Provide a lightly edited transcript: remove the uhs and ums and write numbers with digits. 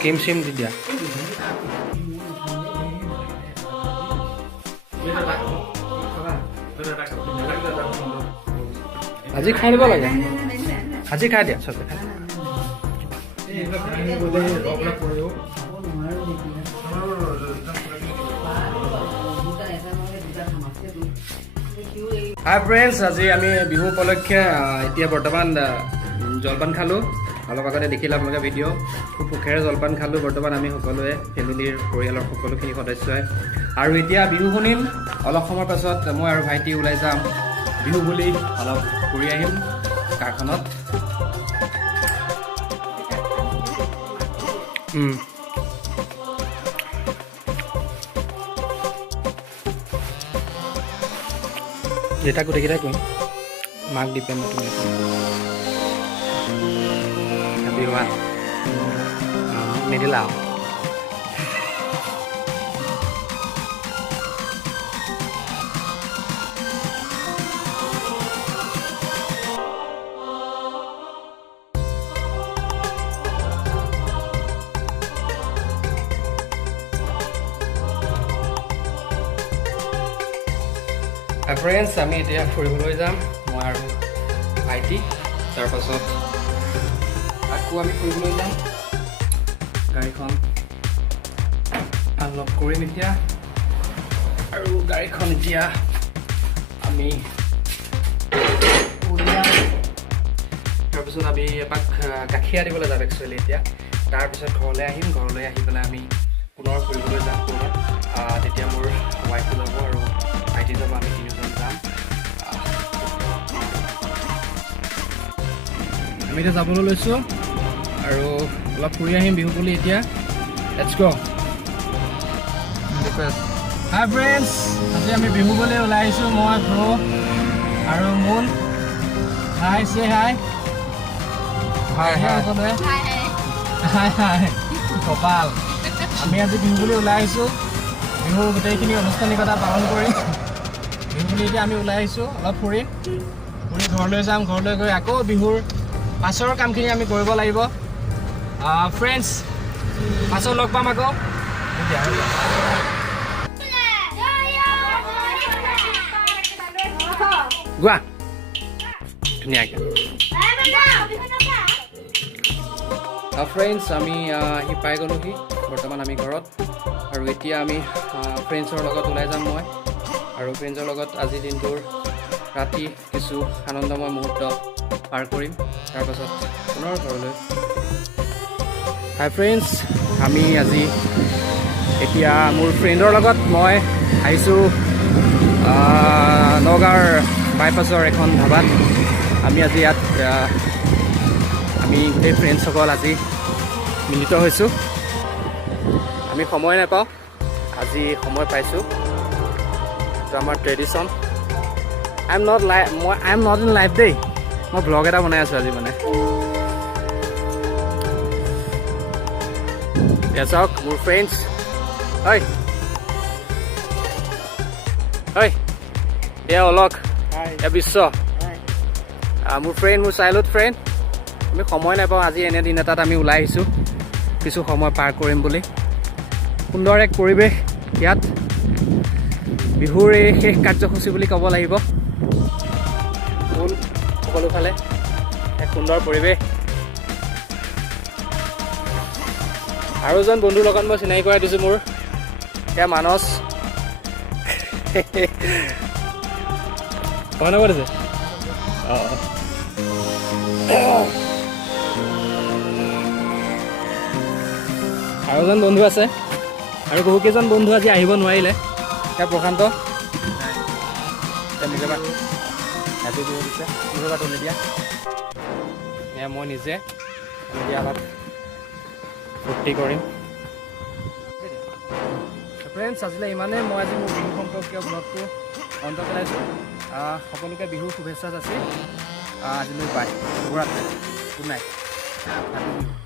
cream SIM দি দিয়া আজি খাই দিব লাগে আজি খাই দিয়া চবে খাই হাই ফ্ৰেণ্ডছ আজি আমি বিহু উপলক্ষে এতিয়া বৰ্তমান জলপান খালোঁ অলপ আগতে দেখিলে আপোনালোকে ভিডিঅ' খুব সুখেৰে জলপান খালোঁ বৰ্তমান আমি সকলোৱে ফেমিলিৰ পৰিয়ালৰ সকলোখিনি সদস্যই আৰু এতিয়া বিহু শুনিম অলপ সময়ৰ পাছত মই আৰু ভাইটি ওলাই যাম বিহু বুলি অলপ ফুৰি আহিম কাৰখনত যেটা গোটেইকেইটাই কৰিম মাক দি পেলাই তুমি বিহুৱা নিদিলা ফ্ৰেণ্ডছ আমি এতিয়া ফুৰিবলৈ যাম মই আৰু ভাইটি তাৰপাছত আকৌ আমি ফুৰিবলৈ যাম গাড়ীখন আনলক কৰিম এতিয়া আৰু গাড়ীখন এতিয়া আমি তাৰপিছত আমি এপাক গাখীৰ দিবলৈ যাম একচুৱেলি এতিয়া তাৰপিছত ঘৰলৈ আহিম ঘৰলৈ আহি পেলাই আমি পুনৰ ফুৰিবলৈ যাম তেতিয়া মোৰ ৱাইফো যাব আৰু ভাইটি যাব আমি তিনিজন যাম আমি এতিয়া যাবলৈ লৈছোঁ আৰু অলপ ফুৰি আহিম বিহু বুলি এতিয়া লেটছ গ' হাই ফ্ৰেণ্ডছ আজি আমি বিহু বুলি ওলাই আহিছোঁ মই ব্ৰ আৰু মুন হাই চে হাই হাই হাই হাই হাই কপাল আমি আজি বিহু বুলি ওলাই আহিছোঁ বিহুৰ গোটেইখিনি আনুষ্ঠানিকতা পালন কৰি বিহু বুলি এতিয়া আমি ওলাই আহিছোঁ অলপ ফুৰি ঘৰলৈ যাম ঘৰলৈ গৈ আকৌ বিহুৰ পাছৰ কামখিনি আমি কৰিব লাগিব ফ্ৰেণ্ডছ পাছত লগ পাম আকৌ গোৱা ধুনীয়াকৈ ফ্ৰেণ্ডছ আমি আহি পাই গ'লোহি বৰ্তমান আমি ঘৰত আৰু এতিয়া আমি ফ্ৰেণ্ডছৰ লগত ওলাই যাম মই আৰু ফ্ৰেণ্ডছৰ লগত আজিৰ দিনটোৰ ৰাতি কিছু আনন্দময় মুহূৰ্ত পাৰ কৰিম তাৰপাছত পুনৰ ঘৰলৈ হাই ফ্ৰেণ্ডছ আমি আজি এতিয়া মোৰ ফ্ৰেণ্ডৰ লগত মই আহিছোঁ নগাঁৱৰ বাইপাছৰ এখন ধাবাত আমি আজি ইয়াত আমি গোটেই ফ্ৰেণ্ডছসকল আজি মিলিত হৈছোঁ আমি সময় নাপাওঁ আজি সময় পাইছোঁ এইটো আমাৰ tradition I am not in life দেই মই ব্লগ এটা বনাই আছোঁ আজি মানে এতিয়া চাওক মোৰ ফ্ৰেণ্ডছ হয় হয় এয়া অলক এয়া বিশ্ব মোৰ ফ্ৰেণ্ড মোৰ চাইল্ডহুড ফ্ৰেণ্ড আমি সময় নাপাওঁ আজি এনে দিন এটাত আমি ওলাই আহিছোঁ কিছু সময় পাৰ কৰিম বুলি সুন্দৰ এক পৰিৱেশ ইয়াত বিহুৰ এই শেষ কাৰ্যসূচী বুলি ক'ব লাগিব ফুল সকলোফালে এক সুন্দৰ পৰিৱেশ আৰু এজন বন্ধুৰ লগত মই চিনাকি কৰাই দিছোঁ মোৰ এয়া মানস কনে কৰিছে আৰু এজন বন্ধু আছে আৰু বহুকেইজন বন্ধু আজি আহিব নোৱাৰিলে এতিয়া প্ৰশান্ত নিজে বা হেপী বিহু দিছে নিজে বা তুলি দিয়া এয়া মই নিজে এতিয়া অলপ ফূৰ্তি কৰিম ফ্ৰেণ্ডছ আজিলৈ ইমানেই মই আজি মোৰ বিহু সম্পৰ্কীয় ব্লগটো অন্ত পেলাইছোঁ সকলোকে বিহুৰ শুভেচ্ছা যাচি আজিলৈ বাই শুভৰাত্ৰি গুড নাইট হেপী বিহু